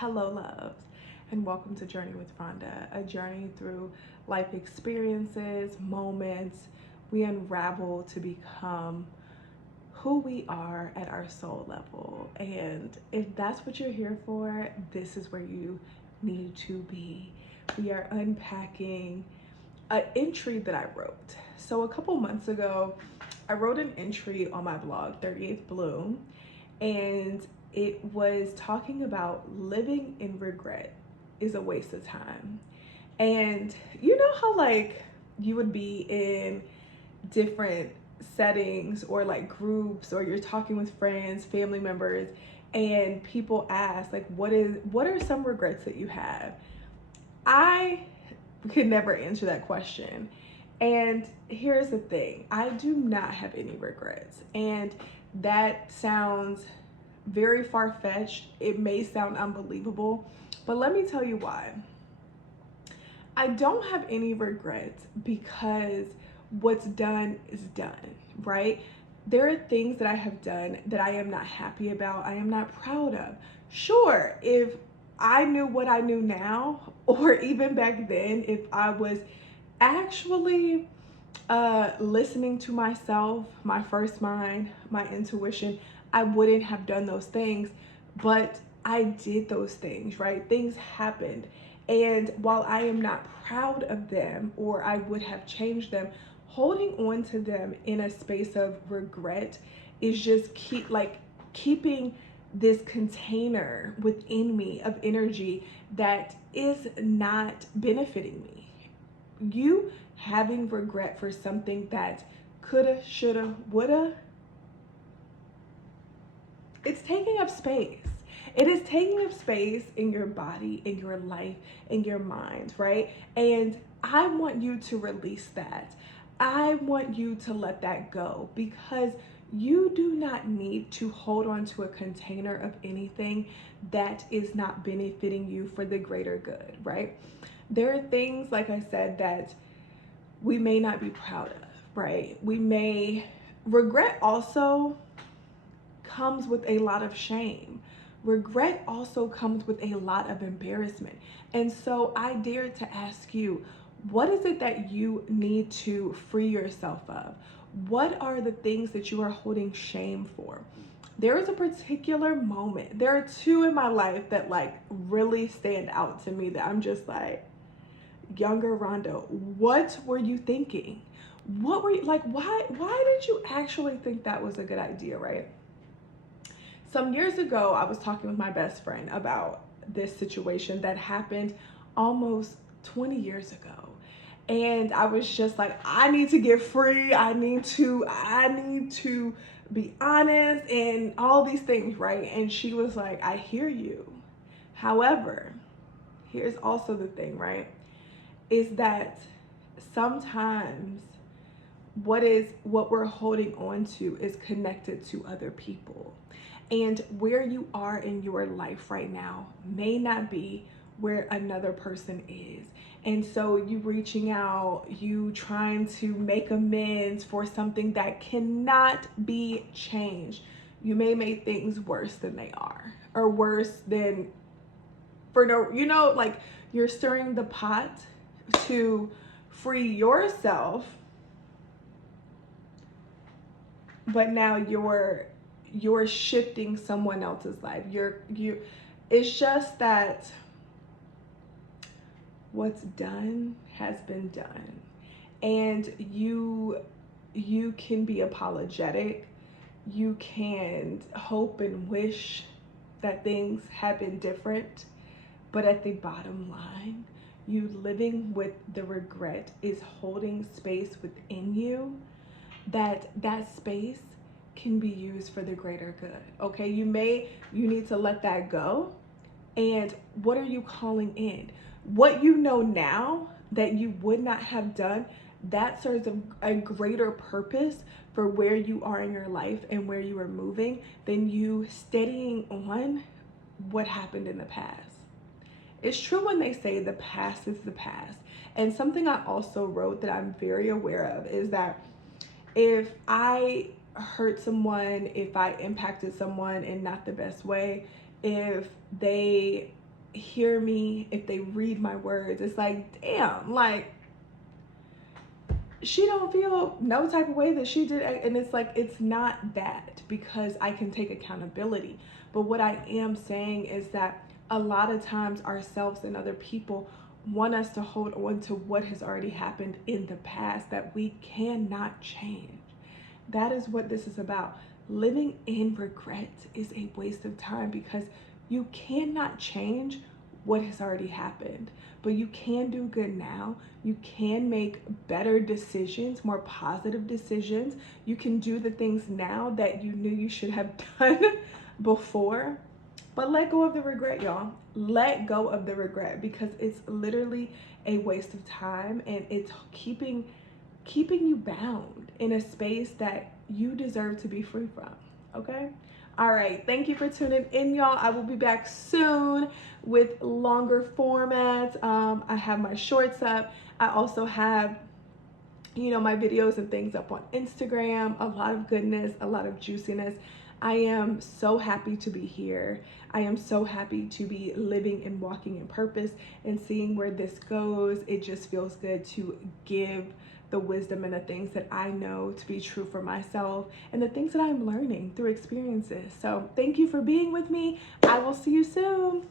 Hello, loves, and welcome to Journey with Rhonda, a journey through life experiences, moments we unravel to become who we are at our soul level. And if that's what you're here for, this is where you need to be. We are unpacking an entry that I wrote. So, a couple months ago, I wrote an entry on my blog, 38th Bloom, and it was talking about living in regret is a waste of time. And you know how, like, you would be in different settings or like groups, or you're talking with friends, family members, and people ask, like, what are some regrets that you have? I could never answer that question. And here's the thing, I do not have any regrets. And that sounds very far fetched. It may sound unbelievable, but let me tell you why. I don't have any regrets because what's done is done, right? There are things that I have done that I am not happy about, I am not proud of. Sure, if I knew what I knew now, or even back then, if I was actually listening to myself, my first mind, my intuition, I wouldn't have done those things. But I did those things, right? Things happened. And while I am not proud of them, or I would have changed them, holding on to them in a space of regret is just keeping this container within me of energy that is not benefiting me. You having regret for something that coulda, shoulda, woulda, it's taking up space. It is taking up space in your body, in your life, in your mind, right? And I want you to release that. I want you to let that go, because you do not need to hold on to a container of anything that is not benefiting you for the greater good, right? There are things, like I said, that we may not be proud of, right? We may regret also comes with a lot of shame. Regret also comes with a lot of embarrassment. And so I dare to ask you, what is it that you need to free yourself of? What are the things that you are holding shame for? There is a particular moment. There are two in my life that like really stand out to me that I'm just like, younger Rhonda, what were you thinking? What were you like? Why did you actually think that was a good idea, right? Some years ago, I was talking with my best friend about this situation that happened almost 20 years ago. And I was just like, I need to get free. I need to be honest and all these things, right? And she was like, I hear you. However, here's also the thing, right? Is that sometimes what we're holding on to is connected to other people. And where you are in your life right now may not be where another person is. And so you reaching out, you trying to make amends for something that cannot be changed. You may make things worse than they are, or worse than for no, like you're stirring the pot to free yourself, but now you're shifting someone else's life. You It's just that what's done has been done. And you can be apologetic. You can hope and wish that things had been different, but at the bottom line, you living with the regret is holding space within you, that space can be used for the greater good. Okay, you need to let that go. And what are you calling in? What you know now that you would not have done, that serves a greater purpose for where you are in your life and where you are moving than you steadying on what happened in the past. It's true when they say the past is the past. And something I also wrote that I'm very aware of is that if I hurt someone, if I impacted someone in not the best way, if they hear me, if they read my words, it's like, damn, like, she don't feel no type of way that she did. And it's like, it's not that, because I can take accountability. But what I am saying is that a lot of times ourselves and other people want us to hold on to what has already happened in the past that we cannot change. That is what this is about. Living in regret is a waste of time, because you cannot change what has already happened, but you can do good now. You can make better decisions, more positive decisions. You can do the things now that you knew you should have done before. But let go of the regret, y'all. Let go of the regret, because it's literally a waste of time, and it's keeping you bound in a space that you deserve to be free from. Okay? All right. Thank you for tuning in, y'all. I will be back soon with longer formats. I have my shorts up. I also have, my videos and things up on Instagram. A lot of goodness, a lot of juiciness. I am so happy to be here. I am so happy to be living and walking in purpose and seeing where this goes. It just feels good to give the wisdom and the things that I know to be true for myself, and the things that I'm learning through experiences. So thank you for being with me. I will see you soon.